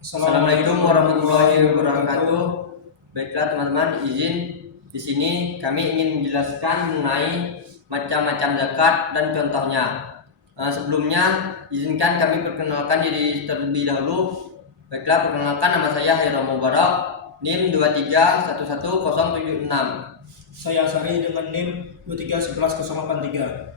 Assalamualaikum warahmatullahi wabarakatuh. Baiklah teman-teman, izin di sini kami ingin menjelaskan mengenai macam-macam zakat dan contohnya. Sebelumnya izinkan kami perkenalkan diri terlebih dahulu. Baiklah, perkenalkan, nama saya Hairul Mubarak, NIM 2311076. Saya Asari dengan NIM 2311083.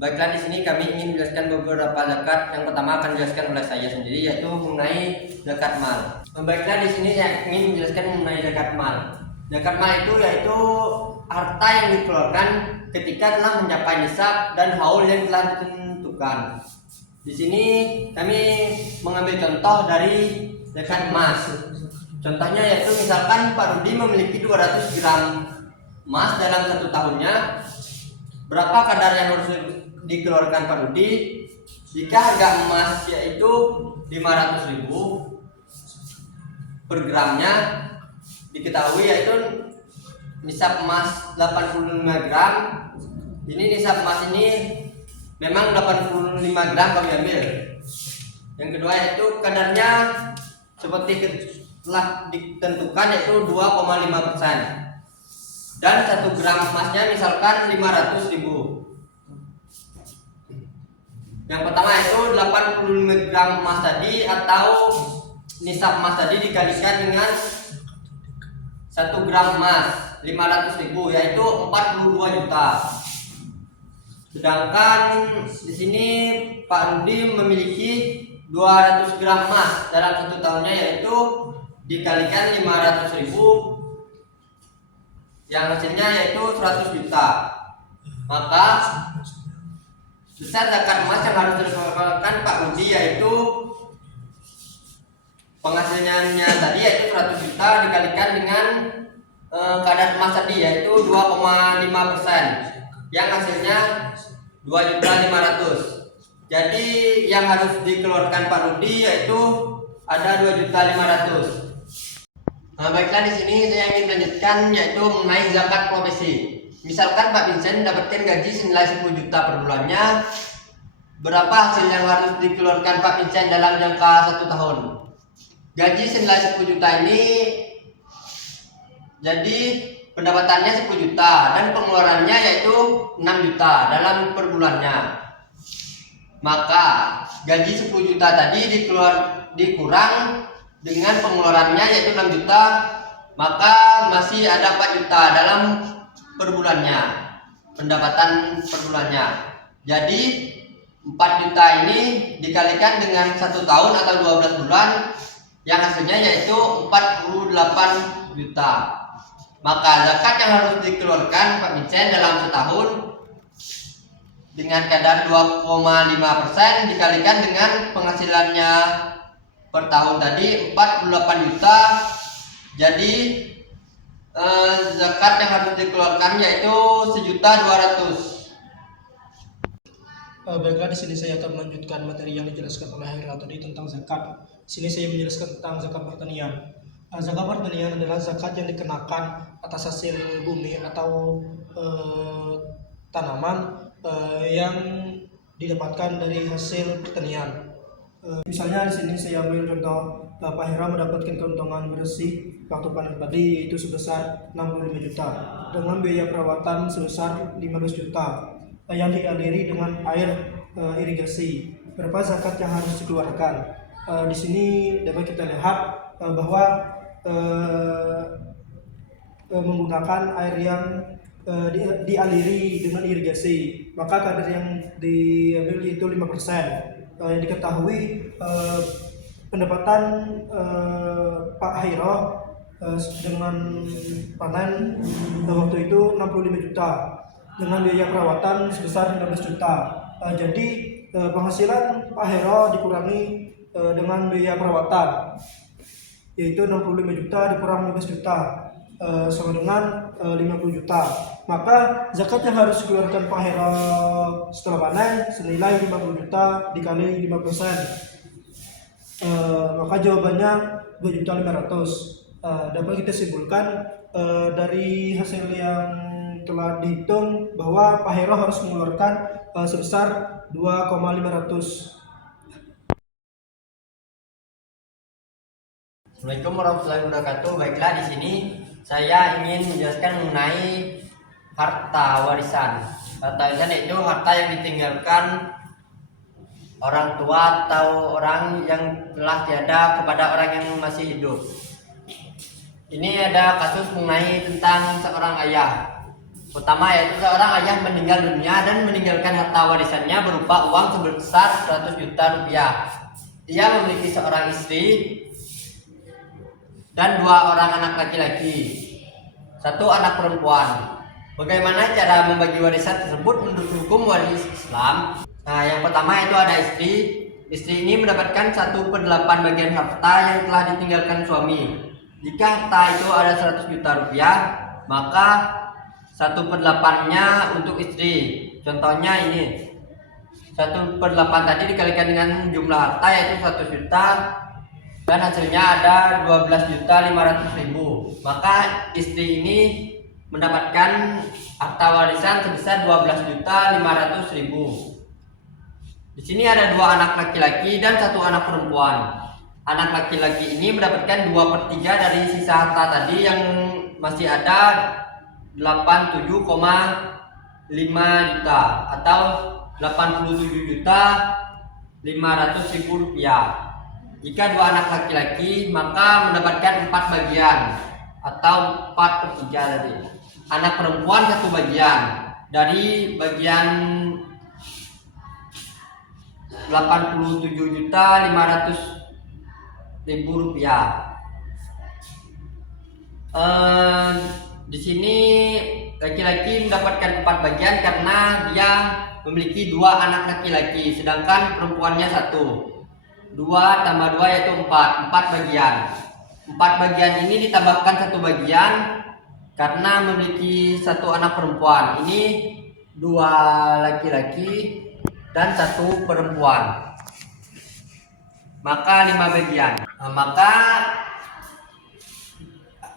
Baiklah, di sini kami ingin menjelaskan beberapa zakat. Yang pertama akan dijelaskan oleh saya sendiri, yaitu mengenai zakat mal. Baiklah, di sini saya ingin menjelaskan mengenai zakat mal. Zakat mal itu yaitu harta yang dikeluarkan ketika telah mencapai nisab dan haul yang telah ditentukan. Di sini kami mengambil contoh dari zakat emas. Contohnya yaitu misalkan Pak Rudi memiliki 200 gram emas dalam satu tahunnya. Berapa kadar yang harus dikeluarkan Pak Rudi? Jika harga emas yaitu 500.000 per gramnya, diketahui yaitu nisab emas 85 gram. Ini nisab emas ini memang 85 gram kami ambil. Yang kedua yaitu kadarnya seperti telah ditentukan yaitu 2,5%. Dan 1 gram emasnya misalkan 500.000. Yang pertama itu 85 gram emas tadi atau nisab emas tadi dikalikan dengan 1 gram emas 500.000, yaitu 42 juta. Sedangkan di sini Pak Rudi memiliki 200 gram emas dalam satu tahunnya, yaitu dikalikan 500.000 yang hasilnya yaitu 100 juta. Maka besar zakat emas yang harus dikeluarkan Pak Rudi yaitu penghasilannya tadi yaitu 100 juta dikalikan dengan kadar emas tadi yaitu 2,5%, yang hasilnya 2.500.000. Jadi yang harus dikeluarkan Pak Rudi yaitu ada 2.500.000. Baiklah, di sini saya ingin melanjutkan yaitu mengenai zakat profesi. Misalkan Pak Vincent mendapatkan gaji senilai 10 juta per bulannya. Berapa hasil yang harus dikeluarkan Pak Vincent dalam jangka 1 tahun? Gaji senilai 10 juta ini jadi pendapatannya 10 juta dan pengeluarannya yaitu 6 juta dalam per bulannya. Maka gaji 10 juta tadi dikurang dengan pengeluarannya yaitu 6 juta, maka masih ada 4 juta dalam per bulannya, pendapatan per bulannya. Jadi 4 juta ini dikalikan dengan 1 tahun atau 12 bulan, yang hasilnya yaitu 48 juta. Maka zakat yang harus dikeluarkan Pak Vincent dalam setahun dengan kadar 2,5% dikalikan dengan penghasilannya per tahun tadi 48 juta. Jadi zakat yang harus dikeluarkan yaitu 1.200.000. Baiklah, di sini saya akan melanjutkan materi yang dijelaskan oleh Hairul tadi tentang zakat. Di sini saya menjelaskan tentang zakat pertanian. Zakat pertanian adalah zakat yang dikenakan atas hasil bumi atau tanaman yang didapatkan dari hasil pertanian. Misalnya di sini saya ambil contoh Pak Hera mendapatkan keuntungan bersih waktu panen padi itu sebesar 65 juta dengan biaya perawatan sebesar 15 juta yang dialiri dengan air irigasi. Berapa zakat yang harus dikeluarkan? Di sini dapat kita lihat bahwa menggunakan air yang dialiri dengan irigasi, maka kadar yang diambil itu 5%. Yang diketahui pendapatan Pak Hairo dengan panen waktu itu 65 juta dengan biaya perawatan sebesar 15 juta. Jadi penghasilan Pak Hairo dikurangi dengan biaya perawatan yaitu 65 juta dikurang 15 juta sama dengan 50 juta. Maka zakat yang harus dikeluarkan Pak Hera setelah panen senilai 50 juta dikali 5%. Maka jawabannya 2.500.000. Dapat kita simpulkan dari hasil yang telah dihitung bahwa Pak Hera harus mengeluarkan sebesar 2,500 Assalamualaikum warahmatullahi wabarakatuh. Baiklah, di sini saya ingin menjelaskan mengenai harta warisan. Harta warisan yaitu harta yang ditinggalkan orang tua atau orang yang telah tiada kepada orang yang masih hidup. Ini ada kasus mengenai tentang seorang ayah. Pertama yaitu seorang ayah meninggal dunia dan meninggalkan harta warisannya berupa uang sebesar 100 juta rupiah. Ia memiliki seorang istri dan 2 orang anak laki-laki, 1 anak perempuan. Bagaimana cara membagi warisan tersebut menurut hukum waris Islam? Nah, yang pertama itu ada istri. Istri ini mendapatkan 1/8 bagian harta yang telah ditinggalkan suami. Jika harta itu ada 100 juta rupiah, maka 1/8-nya untuk istri. Contohnya ini 1/8 tadi dikalikan dengan jumlah harta yaitu 100 juta dan hasilnya ada 12.500.000. Maka istri ini mendapatkan harta warisan sebesar 12.500.000. Di sini ada 2 anak laki-laki dan 1 anak perempuan. Anak laki-laki ini mendapatkan 2/3 dari sisa harta tadi yang masih ada 87,5 juta atau 87.500.000 rupiah. Jika 2 anak laki-laki maka mendapatkan 4 bagian atau 4/3 tadi. Anak perempuan 1 bagian dari bagian 87.500.000 rupiah. Di sini laki-laki mendapatkan 4 bagian karena dia memiliki 2 anak laki-laki, sedangkan perempuannya 1. 2 tambah 2 yaitu 4 bagian. 4 bagian ini ditambahkan 1 bagian karena memiliki 1 anak perempuan. Ini 2 laki-laki dan 1 perempuan, maka 5 bagian. Maka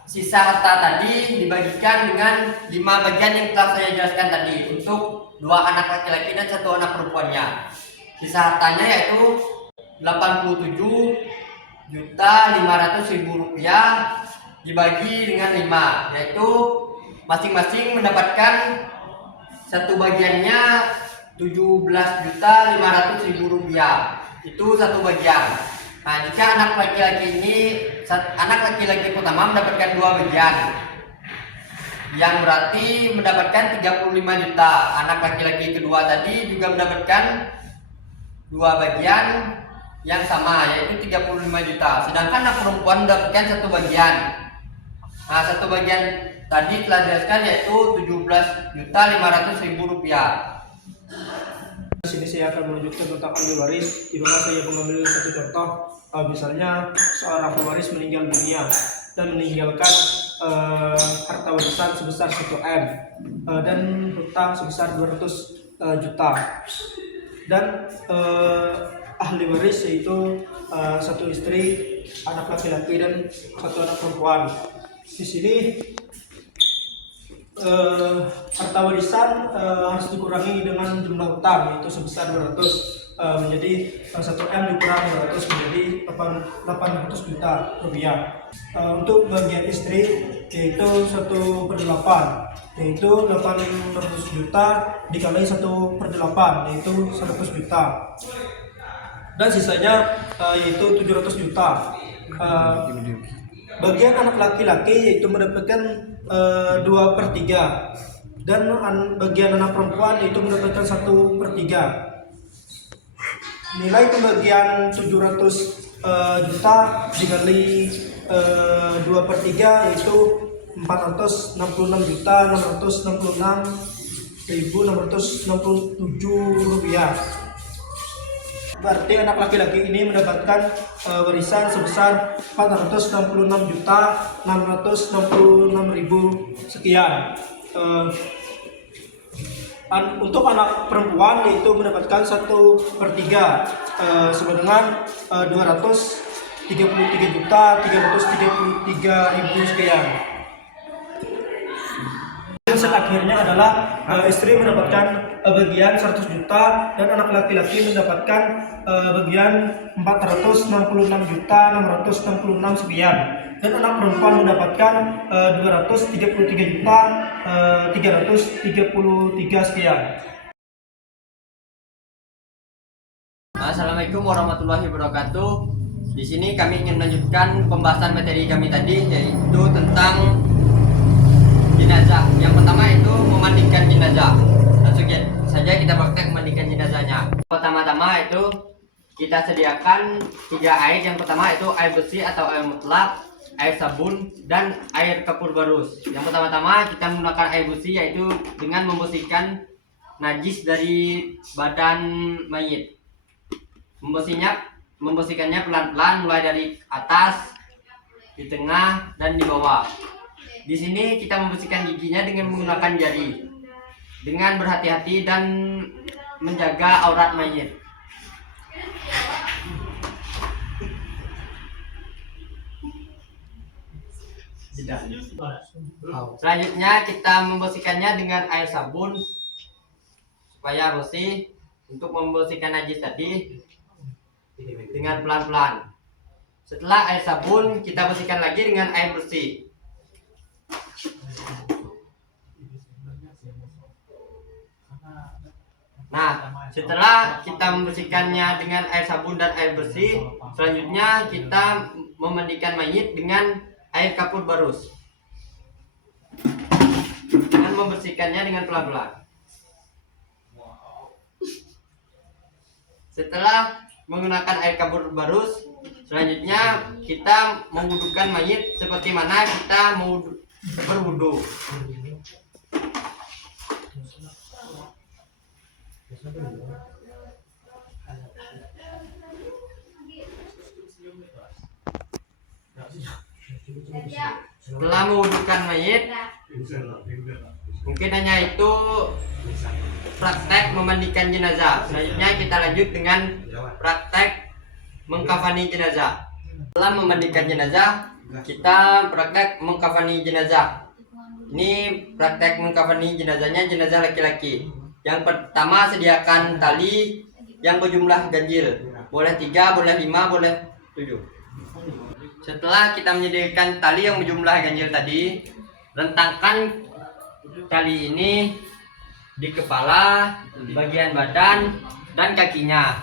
sisa harta tadi dibagikan dengan 5 bagian yang telah saya jelaskan tadi untuk 2 anak laki-laki dan 1 anak perempuannya. Sisa hartanya yaitu 87.500.000 rupiah dibagi dengan 5, yaitu masing-masing mendapatkan 1 bagiannya 17.500.000 rupiah. Itu 1 bagian. Nah, jika anak laki-laki pertama mendapatkan 2 bagian, yang berarti mendapatkan 35 juta. Anak laki-laki kedua tadi juga mendapatkan 2 bagian yang sama yaitu 35 juta. Sedangkan anak perempuan mendapatkan 1 bagian. Nah, 1 bagian tadi telah dijelaskan yaitu 17.500.000 rupiah. Di sini saya akan menunjukkan tentang ahli waris, di mana saya mengambil satu contoh. Misalnya seorang pewaris meninggal dunia dan meninggalkan harta warisan sebesar 1M dan hutang sebesar 200 juta. Dan ahli waris yaitu 1 istri, anak laki-laki dan 1 anak perempuan. Di sini harta warisan harus dikurangi dengan jumlah hutang yaitu sebesar 200 menjadi 1M dikurangi 200 menjadi 800 juta rupiah. Untuk bagian istri yaitu 1/8 yaitu 800 juta dikali 1/8 yaitu 100 juta, dan sisanya yaitu 700 juta. Bagian anak laki-laki yaitu mendapatkan 2/3 dan bagian anak perempuan yaitu mendapatkan 1/3. Nilai pembagian 700 juta dikali 2/3 yaitu 466.666.667 rupiah. Berarti anak laki-laki ini mendapatkan warisan sebesar 466.666.000 sekian. Untuk anak perempuan yaitu mendapatkan 1/3 sama dengan 233.333.000 sekian. set akhirnya adalah istri mendapatkan bagian 100 juta dan anak laki-laki mendapatkan bagian 466.666 sekian, dan anak perempuan mendapatkan 233.333 sekian. Assalamualaikum warahmatullahi wabarakatuh. Di sini kami ingin melanjutkan pembahasan materi kami tadi, yaitu tentang jenazah. Yang pertama itu memandikan jenazah. Langsung saja kita praktek memandikan jenazahnya. Pertama-tama itu kita sediakan 3 air. Yang pertama itu air bersih atau air mutlak, air sabun, dan air kapur barus. Yang pertama-tama kita menggunakan air bersih, yaitu dengan membersihkan najis dari badan mayit. Membersihkannya pelan-pelan, mulai dari atas, di tengah, dan di bawah. Di sini kita membersihkan giginya dengan menggunakan jari, dengan berhati-hati dan menjaga aurat mayit. Selanjutnya kita membersihkannya dengan air sabun supaya bersih. Untuk membersihkan najis tadi dengan pelan-pelan. Setelah air sabun, kita bersihkan lagi dengan air bersih. Nah, setelah kita membersihkannya dengan air sabun dan air bersih, selanjutnya kita memandikan mayit dengan air kapur barus, dengan membersihkannya dengan pelan-pelan. Setelah menggunakan air kapur barus, selanjutnya kita mewudukan mayit seperti mana kita mau berwudu. Setelah mewudukan mayit, mungkin hanya itu praktek memandikan jenazah. Selanjutnya kita lanjut dengan praktek mengkafani jenazah. Setelah memandikan jenazah, kita praktek mengkafani jenazah. Ini praktek mengkafani jenazahnya jenazah laki-laki. Yang pertama, sediakan tali yang berjumlah ganjil. Boleh 3, boleh 5, boleh 7. Setelah kita menyediakan tali yang berjumlah ganjil tadi, rentangkan tali ini di kepala, bagian badan, dan kakinya.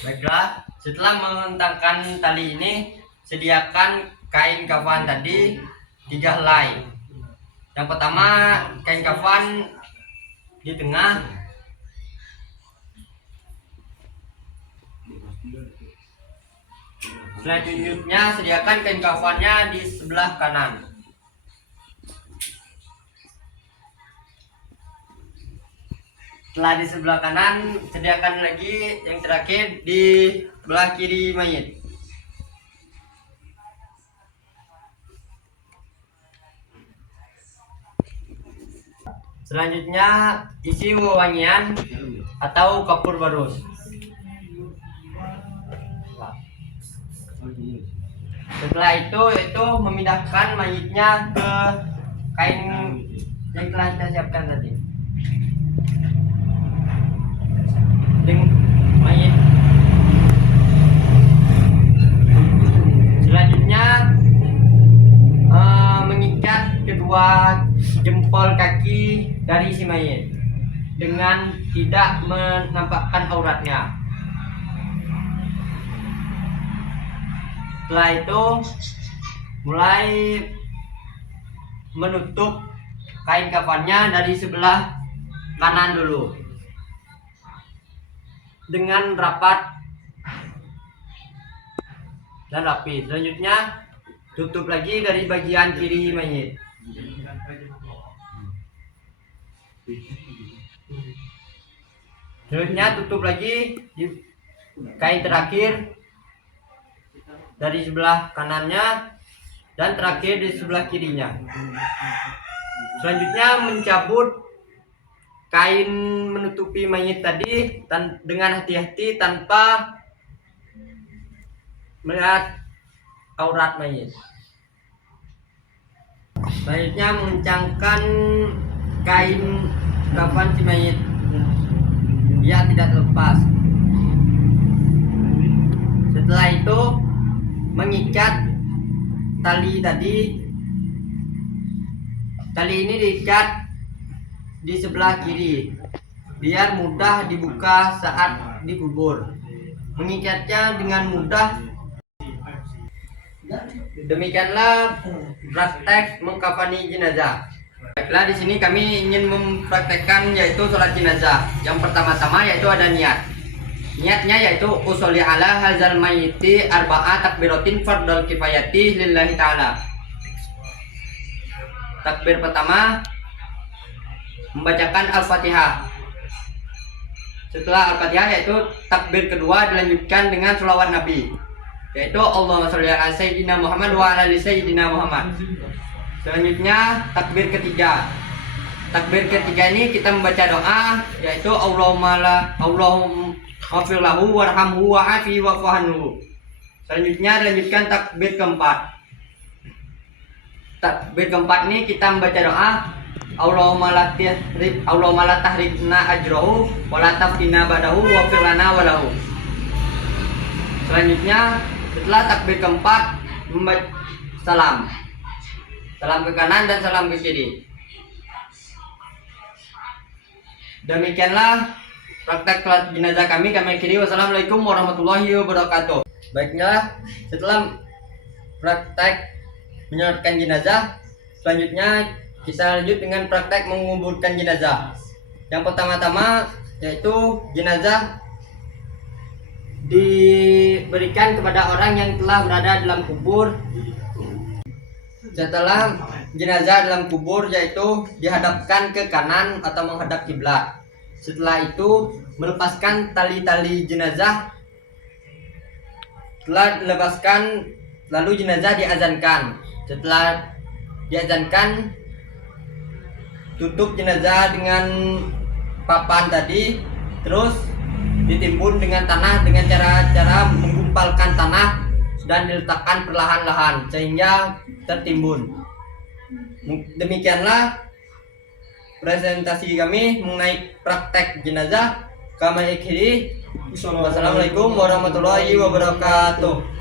Baiklah, setelah merentangkan tali ini, sediakan kain kafan tadi 3 helai. Yang pertama, kain kafan di tengah. Selanjutnya, sediakan kain kafannya di sebelah kanan. Setelah di sebelah kanan, sediakan lagi yang terakhir di sebelah kiri mayit. Selanjutnya, isi wewangian atau kapur barus. Setelah itu memindahkan mayitnya ke kain yang telah kita siapkan tadi. Dengan mayit. Selanjutnya mengikat kedua jempol kaki dari si mayit dengan tidak menampakkan auratnya. Setelah itu mulai menutup kain kafannya dari sebelah kanan dulu dengan rapat dan rapi. Selanjutnya tutup lagi dari bagian kiri mayit. Selanjutnya tutup lagi di kain terakhir dari sebelah kanannya dan terakhir di sebelah kirinya. Selanjutnya mencabut kain menutupi mayit tadi dengan hati-hati tanpa melihat aurat mayit. Selanjutnya mengencangkan kain kafan si mayit dia tidak terlepas. Setelah itu mengikat tali tadi. Tali ini diikat di sebelah kiri biar mudah dibuka saat dikubur. Mengikatnya dengan mudah. Demikianlah praktek mengkafani jenazah. Baiklah, di sini kami ingin mempraktekkan yaitu sholat jenazah. Yang pertama-tama yaitu ada niat. Niatnya yaitu usolli ala hazal mayyiti arba'a takbiratin fardal kifayati lillahi ta'ala. Takbir pertama membacakan Al-Fatihah. Setelah Al-Fatihah yaitu takbir kedua dilanjutkan dengan sholawat Nabi, yaitu Allahumma sholli ala sayyidina Muhammad wa ala ali sayyidina Muhammad. Selanjutnya takbir ketiga. Takbir ketiga ini kita membaca doa yaitu Allahumma ghafir lahu warhamhu wa'afi wa'fu. Selanjutnya dilanjutkan takbir keempat. Takbir keempat ini kita membaca doa Allahumma la tahribna ajrahu wa la taftina ba'dahu waghfir lana wa lahu. Selanjutnya setelah takbir keempat membaca salam. Salam ke kanan dan salam ke kiri. Demikianlah praktek sholat jenazah kami akhiri. Wassalamualaikum warahmatullahi wabarakatuh. Baiklah, setelah praktek menyolatkan jenazah, selanjutnya kita lanjut dengan praktek menguburkan jenazah. Yang pertama-tama yaitu jenazah diberikan kepada orang yang telah berada dalam kubur. Setelah jenazah dalam kubur yaitu dihadapkan ke kanan atau menghadap kiblat. Setelah itu melepaskan tali-tali jenazah. Setelah dilepaskan lalu jenazah diazankan. Setelah diazankan tutup jenazah dengan papan tadi, terus ditimbun dengan tanah dengan cara menggumpalkan tanah dan diletakkan perlahan-lahan sehingga tertimbun. Demikianlah presentasi kami mengenai praktek jenazah kami akhiri. Wassalamualaikum warahmatullahi wabarakatuh.